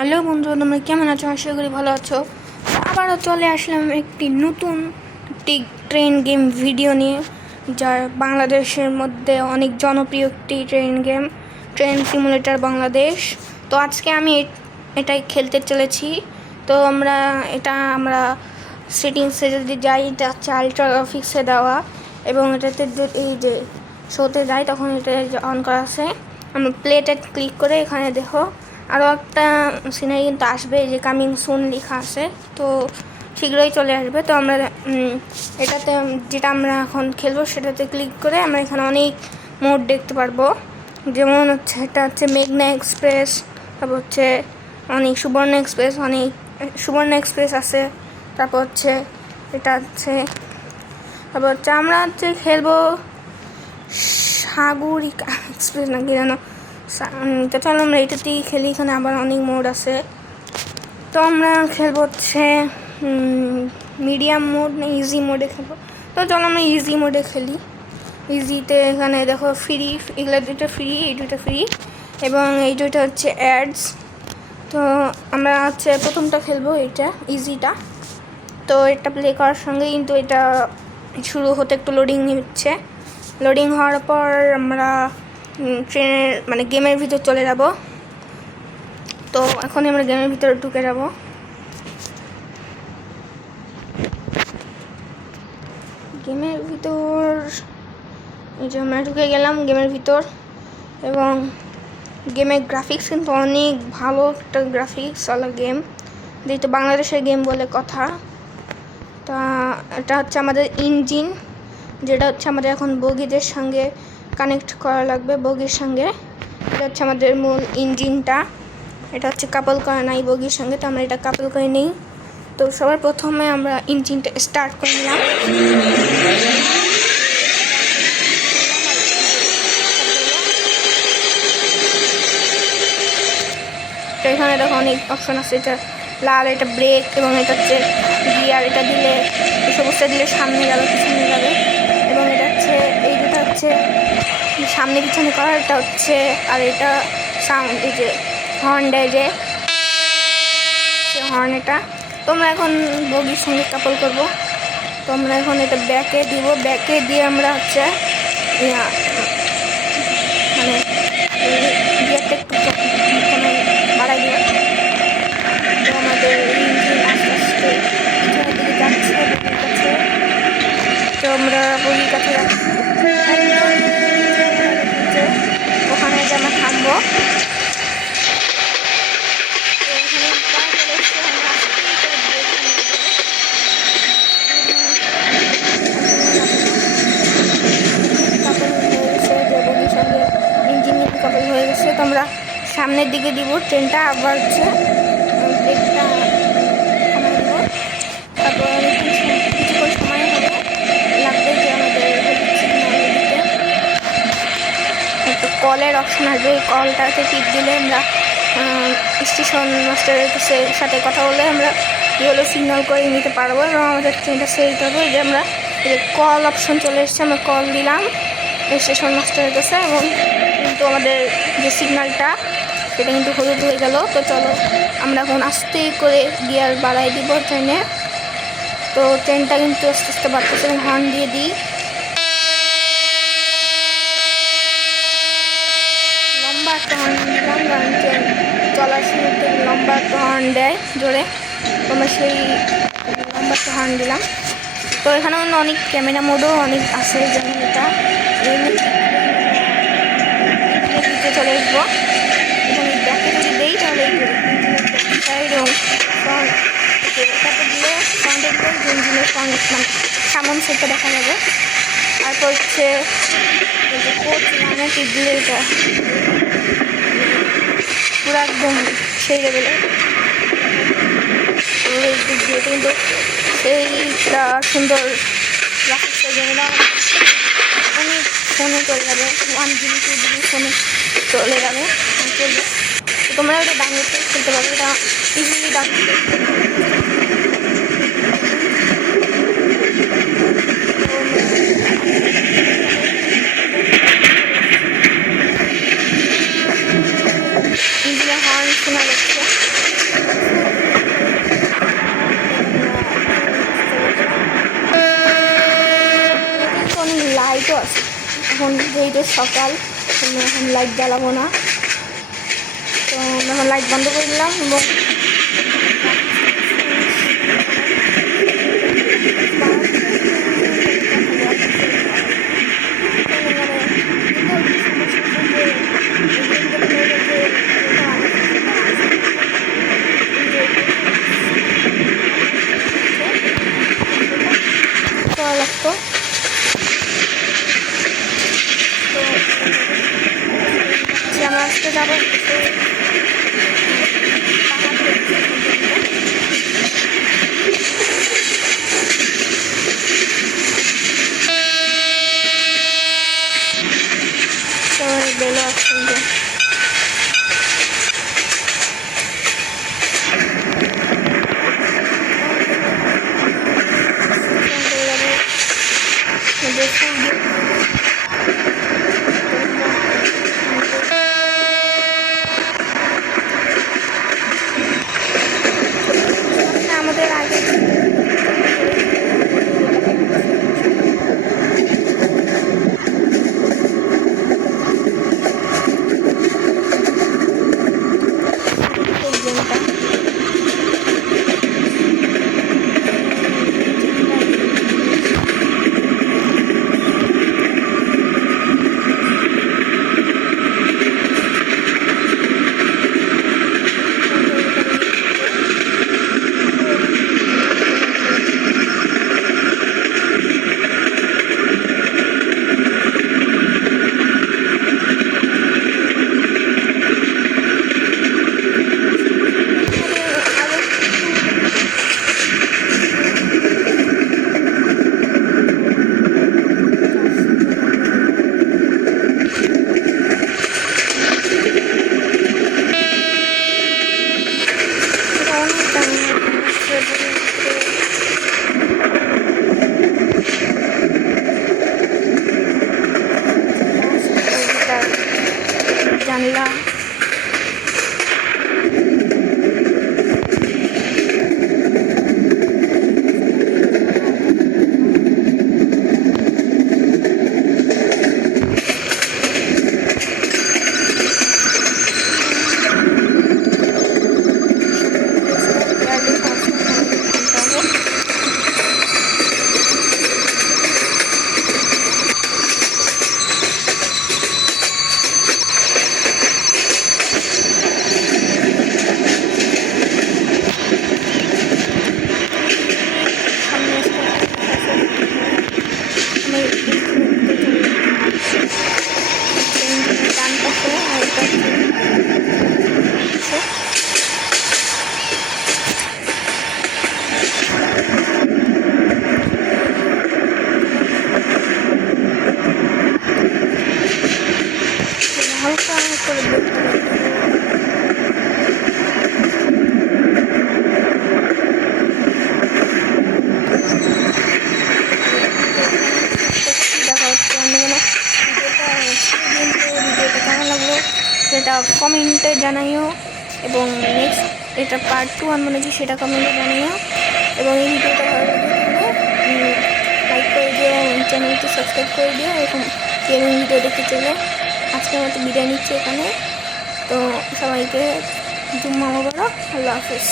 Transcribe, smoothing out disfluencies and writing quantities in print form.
Hello বন্ধু, তোমরা কেমন আছো? আশা করি ভালো আছো। আবারও চলে আসলাম একটি নতুন ট্রেন গেম ভিডিও নিয়ে, যার বাংলাদেশের মধ্যে অনেক জনপ্রিয় একটি train game, train simulator Bangladesh. তো আজকে আমি এটাই খেলতে চলেছি। তো আমরা সেটিংসে যদি যাই, এটা হচ্ছে আলট্রা গ্রাফিক্সে দেওয়া, এবং এটাতে এই যে শোতে যাই তখন এটা অন করা আছে। আমরা প্লেটে ক্লিক করে এখানে দেখো আরও একটা সিনারি কিন্তু আসবে, যে কামিং সুন লেখা আছে, তো শীঘ্রই চলে আসবে। তো আমরা এটাতে যেটা আমরা এখন খেলবো সেটাতে ক্লিক করে আমরা এখানে অনেক মোড দেখতে পারবো। যেমন হচ্ছে এটা হচ্ছে মেঘনা এক্সপ্রেস, তারপর হচ্ছে অনেক সুবর্ণ এক্সপ্রেস আছে, তারপর হচ্ছে এটা হচ্ছে, তারপর হচ্ছে আমরা হচ্ছে খেলবো সাগরিকা এক্সপ্রেস নাকি যেন। তো চলো আমরা এটাতেই খেলি, এখানে আবার অনেক মোড আছে। তো আমরা খেলবো হচ্ছে মিডিয়াম মোড না ইজি মোডে খেলবো। তো চলো আমরা ইজি মোডে খেলি। ইজিতে এখানে দেখো ফ্রি, এগুলো দুটো ফ্রি, এই দুটো ফ্রি, এবং এই দুটো হচ্ছে অ্যাডস। তো আমরা হচ্ছে প্রথমটা খেলবো, এইটা ইজিটা। তো এটা প্লে করার সঙ্গে কিন্তু এটা শুরু হতে একটু লোডিং নিচ্ছে। লোডিং হওয়ার পর আমরা ট্রেনের গেমের ভিতর চলে যাব। তো এখন আমরা গেমের ভিতরে ঢুকে যাব। গেমের ভিতর এই যে আমরা ঢুকে গেলাম গেমের ভিতর, এবং গেমের গ্রাফিক্স কিন্তু অনেক ভালো একটা গ্রাফিক্স ওয়ালা গেম, যেহেতু বাংলাদেশের গেম বলে কথা। তা এটা হচ্ছে আমাদের ইঞ্জিন, যেটা হচ্ছে আমাদের এখন বগিদের সঙ্গে কানেক্ট করা লাগবে, বগির সঙ্গে। এটা হচ্ছে আমাদের মূল ইঞ্জিনটা, এটা হচ্ছে কাপল করা নাই বগির সঙ্গে, তো আমরা এটা কাপল করে নিই। তো সবার প্রথমে আমরা ইঞ্জিনটা স্টার্ট করে নিলাম। তো এখানে দেখো অনেক অপশন আছে, এটা লাল, এটা ব্রেক, এবং এটা হচ্ছে গিয়ার, এটা দিলে এই সবুজটা দিলে সামনে যাবে পিছনে যাবে, এবং এটা হচ্ছে এই দুটো হচ্ছে সামনে পিছনে করা, এটা হচ্ছে, আর এটা সাউন্ড, এই যে হর্ন দেয় যে হর্ন, এটা। তো আমরা এখন বগির সঙ্গে কাপল করব। তো আমরা এখন এটা ব্যাকে দিব, ব্যাকে দিয়ে আমরা হচ্ছে গিয়ারটা একটু বাড়াই দিব। তো আমাদের ইঞ্জিন আস্তে আস্তে পিছনের দিকে যাচ্ছে, বগির কাছে। তো আমরা বগির কাছে যাচ্ছি, ওখানে যে আমরা থামবো। কাপল হয়ে গেছে, তো আমরা সামনের দিকে দিব ট্রেনটা, আবার হচ্ছে ব্রেকটা কমাই দেবো। তারপর কিছুক্ষণ সময় হবে লাগবে যে আমাদের সিগন্যাল দিতে একটু কলের অপশন আসবে, এই কলটাতে টিপ দিলে আমরা স্টেশন মাস্টারের সাথে কথা বলে আমরা কী হলো সিগন্যাল করে নিতে পারবো, এবং আমাদের ট্রেনটা সেট হবে। যে আমরা কল অপশন চলে এসেছে, আমরা কল দিলাম স্টেশন মাস্টারের কাছে, এবং কিন্তু আমাদের যে সিগন্যালটা সেটা কিন্তু হলুদ হয়ে গেল। তো চলো আমরা এখন আস্তে করে গিয়ার বাড়াই দিব ট্রেনে। তো ট্রেনটা কিন্তু আস্তে আস্তে বাড়তেছে, এবং হর্ন দিয়ে দিই, লম্বা একটা হর্ন দিলাম, কারণ ট্রেন চলার শুরুতে লম্বা একটা হর্ন দেয় জোরে, তো আমরা সেই লম্বা একটা হর্ন দিলাম। তো এখানে অনেক ক্যামেরা মোডও অনেক আছে, যেমন এটা চলে আসবো, এবং ব্যাকে যদি দেই তাহলে সাইড এবং ফ্রন্ট, এটাতে দিলে ফ্রন্টে দিলে ইঞ্জিনের ফ্রন্ট সামন সেটটা দেখা যাবে। তারপর হচ্ছে এই যে কোচ লাইনে টিপ দিলে এটা পুরো একদম সেই লেভেলে দিক দিয়ে কিন্তু সেইটা সুন্দর গ্রাফিক্সের জন্য অনেক ফোনে চলে যাবে, 1 GB 2 GB ফোনে চলে যাবে, চলবে। তোমরা ওটা ডাউনলোড করে খেলতে পারবে, এটা ইজিলি ডাউনলোড করে। ইঞ্জিনের হর্ন শোনা যাচ্ছে। এখন যেহেতু সকাল, আমি এখন লাইট জ্বালাবো না, তো আমি এখন লাইট বন্ধ করে দিলাম এবং লাগতো। তো আমরা আজকে যাবো বেলো আসছেন যে আমাদের আগে জানলা হালকা করে দেখতে দেখা হচ্ছে অন্য ভিডিওটা কেমন লাগলো সেটা কমেন্টে জানাইও, এবং নেক্সট এটা পার্ট 2 আনবো নাকি সেটা কমেন্টে জানাইও, এবং এই ভিডিওটা ভালো লাগলে লাইক করে দিও, চ্যানেলটি সাবস্ক্রাইব করে দিও এরকম গেমিং ভিডিও দেখতে চলে। আজকের মতো বিদায় নিচ্ছি এখানে, তো সবাইকে জুম্মা মোবারক, আল্লাহ হাফেজ।